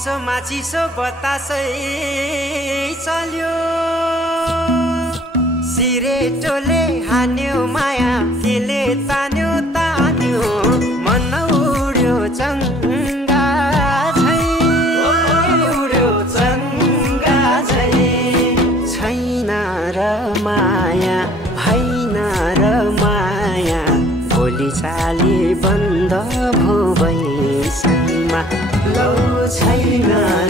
चिसो बतासै चल्यो सिरेटोले हान्यो माया केले तान्यो तान्यो मन उड्यो चङ्गा झै उड्यो चङ्गा झै छैन र माया होइन र माया भोलि चाली बन्द भो भैसम्म लौ छैन